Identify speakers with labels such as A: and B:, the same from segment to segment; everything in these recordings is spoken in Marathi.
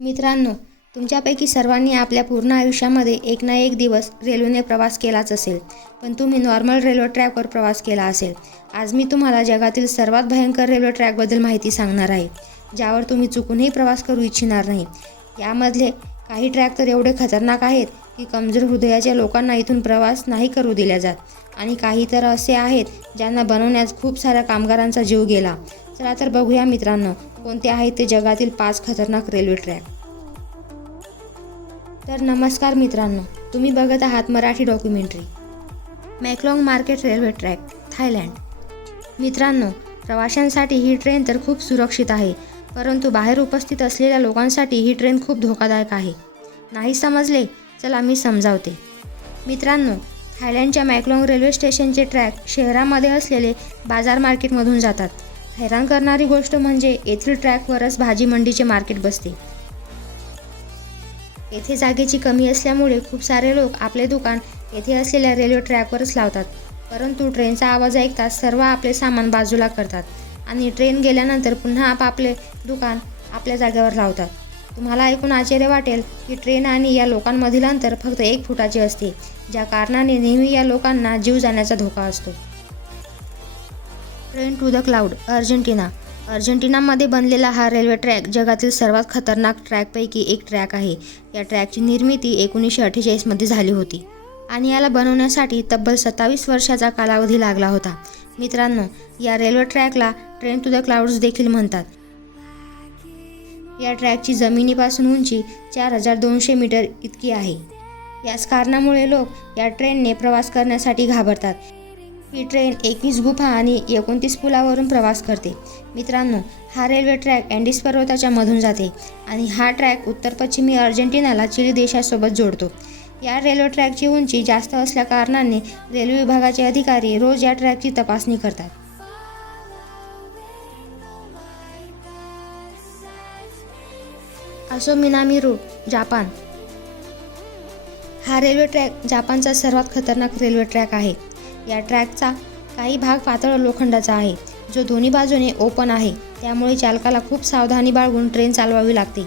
A: मित्रांनो तुमच्यापैकी सर्वांनी आपल्या पूर्ण आयुष्यामध्ये एक ना एक दिवस रेल्वेने प्रवास केलाच असेल. पण तुम्ही नॉर्मल रेल्वे ट्रॅकवर प्रवास केला असेल. आज मी तुम्हाला जगातील सर्वात भयंकर रेल्वे ट्रॅकबद्दल माहिती सांगणार आहे ज्यावर तुम्ही चुकूनही प्रवास करू इच्छिणार नाही. यामधले काही ट्रॅक तर एवढे खतरनाक आहेत की कमजोर हृदयाच्या लोकांना इथून प्रवास नाही करू दिल्या जात. आणि काही तर असे आहेत ज्यांना बनवण्यास खूप साऱ्या कामगारांचा जीव गेला. चला तर बघूया मित्रांनो कोणते आहेत ते जगातील पाच खतरनाक रेल्वे ट्रॅक. तर नमस्कार मित्रांनो तुम्ही बघत आहात Marathi documentary Maeklong market railway track Thailand. मित्रांनो प्रवाशांसाठी ही ट्रेन तर खूप सुरक्षित आहे परंतु बाहेर उपस्थित असलेल्या लोकांसाठी ही ट्रेन खूप धोकादायक आहे. नाही समजले चला मी समजावते. मित्रांनो थायलँडच्या मॅकलॉंग रेल्वे स्टेशनचे ट्रॅक शहरामध्ये असलेले बाजार मार्केटमधून जातात. हैराण करणारी गोष्ट म्हणजे येथील ट्रॅकवरच भाजी मंडीचे मार्केट बसते. येथे जागेची कमी असल्यामुळे खूप सारे लोक आपले दुकान येथे असलेल्या रेल्वे ट्रॅकवरच लावतात. परंतु ट्रेनचा आवाज ऐकताच सर्व आपले सामान बाजूला करतात आणि ट्रेन गेल्यानंतर पुन्हा आपापले दुकान आपल्या जागेवर लावतात. तुम्हाला ऐकून आश्चर्य वाटेल की ट्रेन आणि या लोकांमधील अंतर फक्त एक फुटाचे असते ज्या कारणाने नेहमी या लोकांना जीव जाण्याचा धोका असतो. Train to the cloud Argentina अर्जेंटिनामध्ये बनलेला हा रेल्वे ट्रॅक जगातील सर्वात खतरनाक ट्रॅकपैकी एक ट्रॅक आहे. या ट्रॅकची निर्मिती एकोणीसशे अठ्ठेचाळीसमध्ये झाली होती. आणि याला बनवण्यासाठी तब्बल सत्तावीस वर्षाचा कालावधी लागला होता. मित्रांनो या रेल्वे ट्रॅकला ट्रेन टू द क्लाउड्स देखील म्हणतात. या ट्रॅकची जमिनीपासून उंची चार हजार दोनशे मीटर इतकी आहे. याच कारणामुळे लोक या ट्रेनने प्रवास करण्यासाठी घाबरतात. ही ट्रेन एकवीस गुफा आणि एकोणतीस पुलावरून प्रवास करते. मित्रांनो हा रेल्वे ट्रॅक अँडीस पर्वताच्या मधून जाते आणि हा ट्रॅक उत्तर पश्चिमी अर्जेंटिनाला चिली देशासोबत जोडतो. या रेल्वे ट्रॅकची उंची जास्त असल्या कारणाने रेल्वे विभागाचे अधिकारी रोज या ट्रॅकची तपासणी करतात. असोमिनामी रूट जापान. हा रेल्वे ट्रॅक जापानचा सर्वात खतरनाक रेल्वे ट्रॅक आहे. या ट्रॅकचा काही भाग पातळ लोखंडाचा आहे. जो दोन्ही बाजूने ओपन आहे. त्यामुळे चालकाला खूप सावधानी बाळगून ट्रेन चालवावी लागते.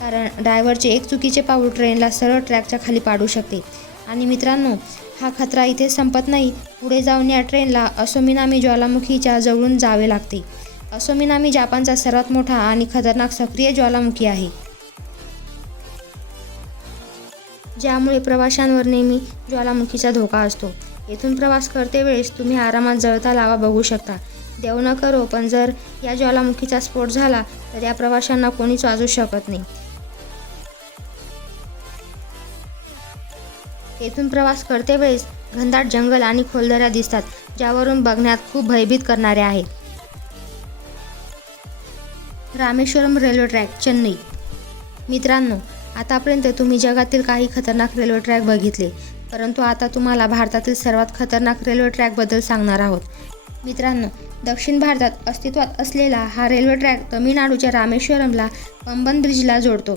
A: कारण ड्रायव्हरचे एक चुकीचे पाऊल ट्रेनला सरळ ट्रॅकच्या खाली पाडू शकते. आणि मित्रांनो हा खतरा इथे संपत नाही. पुढे जाऊन या ट्रेनला असोमिनामी ज्वालामुखीच्या जवळून जावे लागते. असोमिनामी जापानचा सर्वात मोठा आणि खतरनाक सक्रिय ज्वालामुखी आहे. ज्यामुळे प्रवाशांवर नेहमी ज्वालामुखीचा धोका असतो. येथून प्रवास करते वेळेस तुम्ही आरामात जळता लावा बघू शकता. देव न करो पण जर या ज्वालामुखीचा स्फोट झाला तर या प्रवाशांना कोणीच वाचू शकत नाही. येथून प्रवास करते वेळेस घनदाट जंगल आणि खोलदऱ्या दिसतात ज्यावरून बघण्यात खूप भयभीत करणारे आहे. Rameswaram railway track Chennai. मित्रांनो आतापर्यंत तुम्ही जगातील काही खतरनाक रेल्वे ट्रॅक बघितले. परंतु आता तुम्हाला भारतातील सर्वात खतरनाक रेल्वे ट्रॅकबद्दल सांगणार आहोत. मित्रांनो दक्षिण भारतात अस्तित्वात असलेला हा रेल्वे ट्रॅक तमिळनाडूच्या रामेश्वरमला पंबन ब्रिजला जोडतो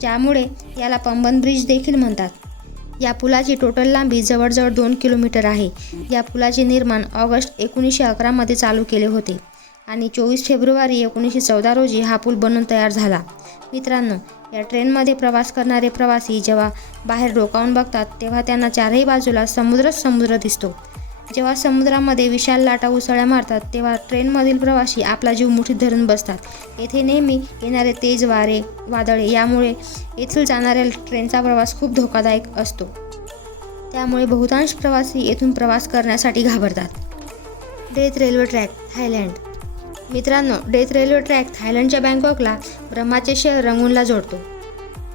A: ज्यामुळे याला पंबन ब्रिज देखील म्हणतात. या पुलाची टोटल लांबी जवळजवळ दोन किलोमीटर आहे. या पुलाचे निर्माण ऑगस्ट एकोणीसशे अकरामध्ये चालू केले होते आणि चोवीस फेब्रुवारी एकोणीसशे चौदा रोजी हा पूल बनून तयार झाला. मित्रांनो या ट्रेनमध्ये प्रवास करणारे प्रवासी जेव्हा बाहेर डोकावून बघतात तेव्हा त्यांना चारही बाजूला समुद्रच समुद्र दिसतो. जेव्हा समुद्रामध्ये विशाल लाटा उसळ्या मारतात तेव्हा ट्रेनमधील प्रवासी आपला जीव मुठीत धरून बसतात. येथे नेहमी येणारे तेज वारे वादळे यामुळे येथील जाणाऱ्या ट्रेनचा प्रवास खूप धोकादायक असतो. त्यामुळे बहुतांश प्रवासी येथून प्रवास करण्यासाठी घाबरतात. डेथ रेल्वे ट्रॅक थायलँड मित्रांनो डेथ रेल्वे ट्रॅक थायलंडच्या बँकॉकला ब्रह्माचे शहर रंगूनला जोडतो.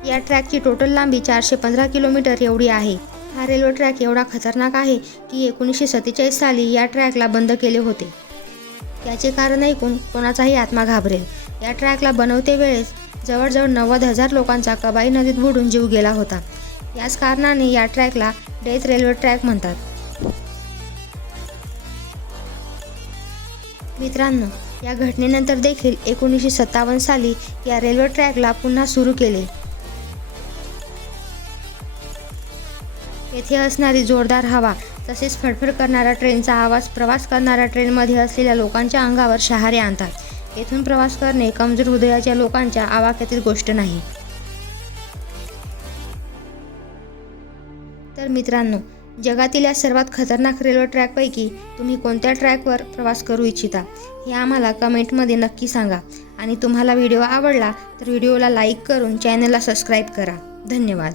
A: या ट्रॅकची टोटल लांबी चारशे पंधरा किलोमीटर एवढी आहे. हा रेल्वे ट्रॅक एवढा खतरनाक आहे की एकोणीसशे सत्तेचाळीस साली या ट्रॅकला बंद केले होते. याचे कारण ऐकून कोणाचाही आत्मा घाबरेल. या ट्रॅकला बनवते वेळेस जवळजवळ नव्वद हजार लोकांचा कबाई नदीत बुडून जीव गेला होता. याच कारणाने या ट्रॅकला डेथ रेल्वे ट्रॅक म्हणतात. मित्रांनो या घटनेनंतर देखील एकोणीसशे सत्तावन्न साली या रेल्वे ट्रॅकला पुन्हा सुरू केले. येथे असणारी जोरदार हवा तसेच फडफड करणारा ट्रेनचा आवाज प्रवास करणाऱ्या ट्रेनमध्ये असलेल्या लोकांच्या अंगावर शहारे आणतात. येथून प्रवास करणे कमजोर हृदयाच्या लोकांच्या आवाक्यातील गोष्ट नाही. तर मित्रांनो जगातील या सर्वात खतरनाक रेल्वे ट्रॅकपैकी तुम्ही कोणत्या ट्रॅकवर प्रवास करू इच्छिता हे आम्हाला कमेंटमध्ये नक्की सांगा. आणि तुम्हाला व्हिडिओ आवडला तर व्हिडिओला लाईक करून चॅनलला सबस्क्राईब करा. धन्यवाद.